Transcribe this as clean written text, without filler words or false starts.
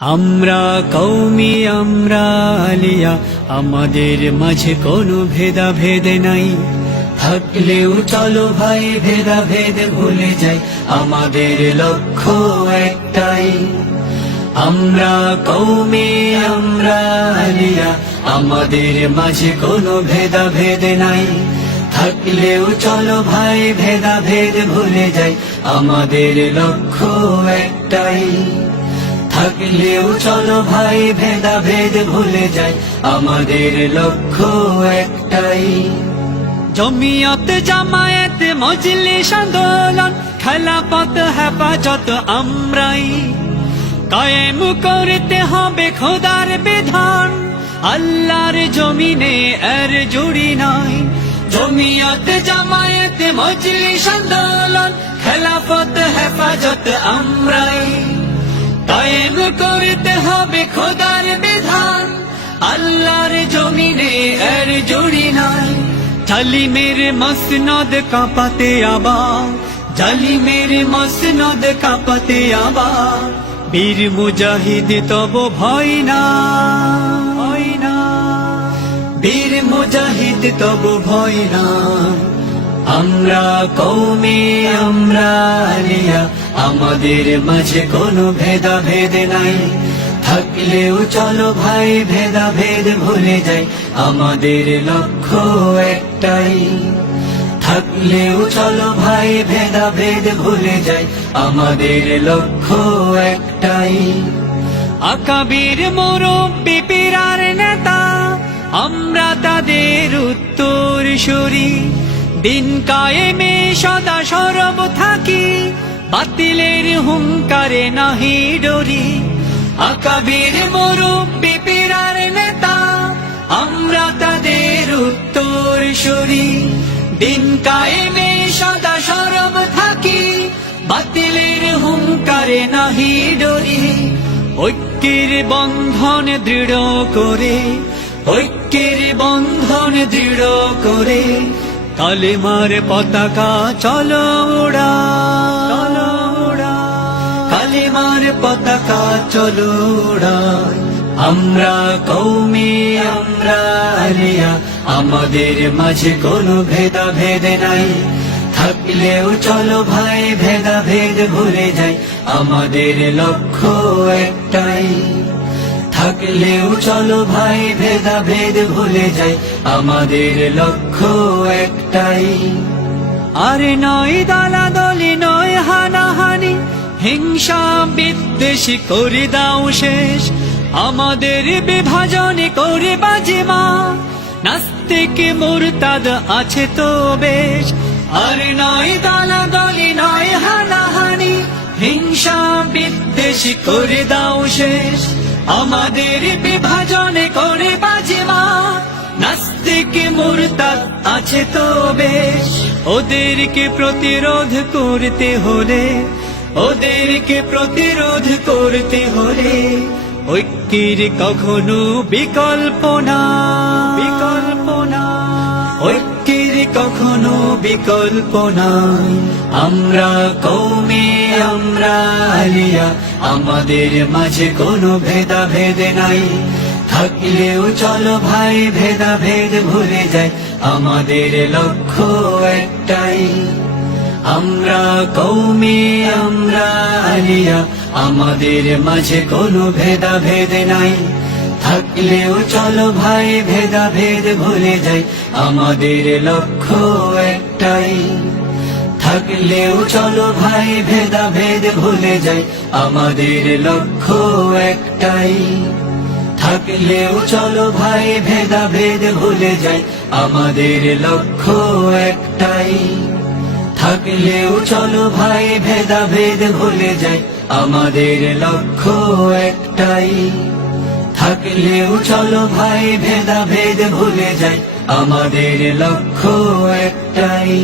আমরা কওমি আমরা আলিয়া, আমাদের মাঝে কোনো ভেদাভেদ নাই। থাকলেও চলো ভাই ভেদাভেদ ভুলে যাই, আমাদের লক্ষ্য একটাই। আমরা কওমি আমরা আলিয়া, আমাদের মাঝে কোনো ভেদাভেদ নাই। থাকলেও চলো ভাই ভেদাভেদ ভুলে যাই, আমাদের লক্ষ্য একটাই। থাকলেও চলো ভাই ভেদাভেদ ভুলে যাই, আমাদের লক্ষ্য একটাই। জমিয়ত জামায়াত মজলিস আন্দোলন খেলাফত হেফাজত আমরাই। কায়েম করতে হবে খোদার বিধান, আল্লাহর জমিনে এর জুড়ি নাই। জমিয়ত জামায়াত মজলিস আন্দোলন খেলাফত হেফাজত আমরাই। কায়েম করতে হবে খোদার বিধান, আল্লাহর জমিনে এর জুড়ি নাই। জালিমের মসনদ কাঁপাতে আবার, জালিমের মসনদ কাঁপাতে আবার। বীর মুজাহিদ তব ভয় না, ভয় না। বীর মুজাহিদ তব ভয় না। আমরা কওমি আমরা আলিয়া, আমাদের মাঝে কোনো ভেদাভেদ নাই। থাকলেও চলো ভাই ভেদাভেদ ভুলে যাই, আমাদের লক্ষ্য একটাই। থাকলেও চলো ভাই ভেদাভেদ ভুলে যাই, আমাদের লক্ষ্য একটাই। আকাবির মুরব্বি পীরার নেতা, আমরা তাদের উত্তরসূরি। দিন কায়েমে সদা সরব থাকি, বাতিলের হুঙ্কারে নাহি ডরি। আকাবির মুরব্বি পীরার নেতা, আমরা তাদের উত্তরসূরি। দিন কায়েমে সদা সরব থাকি, বাতিলের হুঙ্কারে নাহি ডরি। ঐক্যের বন্ধন দৃঢ় করে, ঐক্যের বন্ধন দৃঢ় করে। কালেমার পতাকা চলো ওড়া, চলো ওড়া। কালেমার পতাকা চলো ওড়া। আমরা কওমি আমরা আলিয়া, আমাদের মাঝে কোনো ভেদাভেদ নাই। থাকলেও চলো ভাই ভেদাভেদ ভুলে যাই, আমাদের লক্ষ্য একটাই। থাকলেও চলো ভাই ভেদাভেদ ভুলে যাই, আমাদের লক্ষ্য একটাই। আর নয় দালাদলি নয় হানাহানি, হিংসা বিদ্বেষ করে দাও শেষ। আমাদের বিভাজনে করে বাজিমা, নাস্তিক মুরতাদ আছে তো বেশ। আর নয় দালাদলি নয় হানাহানি, হিংসা বিদ্বেষ করে দাও শেষ। আমাদের বিভাজনে করে বাজিমা, নাস্তিক মুরতাদ আছে তো বেশ। ওদেরকে প্রতিরোধ করতে হলে, ওদেরকে প্রতিরোধ করতে হলে। ঐক্যের কখনো বিকল্প না, বিকল্প না। ঐক্যের কখনো বিকল্প নাই। আমরা কওমি আমরা আলিয়া, আমাদের মাঝে কোনো ভেদাভেদ নাই। থাকলেও চলো ভাই ভেদাভেদ ভুলে যাই, আমাদের লক্ষ্য একটাই। আমরা কওমি আমরা আলিয়া, আমাদের মাঝে কোনো ভেদাভেদ নাই। থাকলেও চলো ভাই ভেদাভেদ ভুলে যাই, আমাদের লক্ষ্য একটাই। থাকলেও চলো ভাই ভেদাভেদ ভুলে যাই, আমাদের লক্ষ্য একটাই। থাকলেও চলো ভাই ভেদাভেদ ভুলে যাই, আমাদের লক্ষ্য একটাই। থাকলেও চলো ভাই ভেদাভেদ ভুলে যাই, আমাদের লক্ষ্য একটাই। থাকলেও চলো ভাই ভেদাভেদ ভুলে যাই, আমাদের লক্ষ্য একটাই।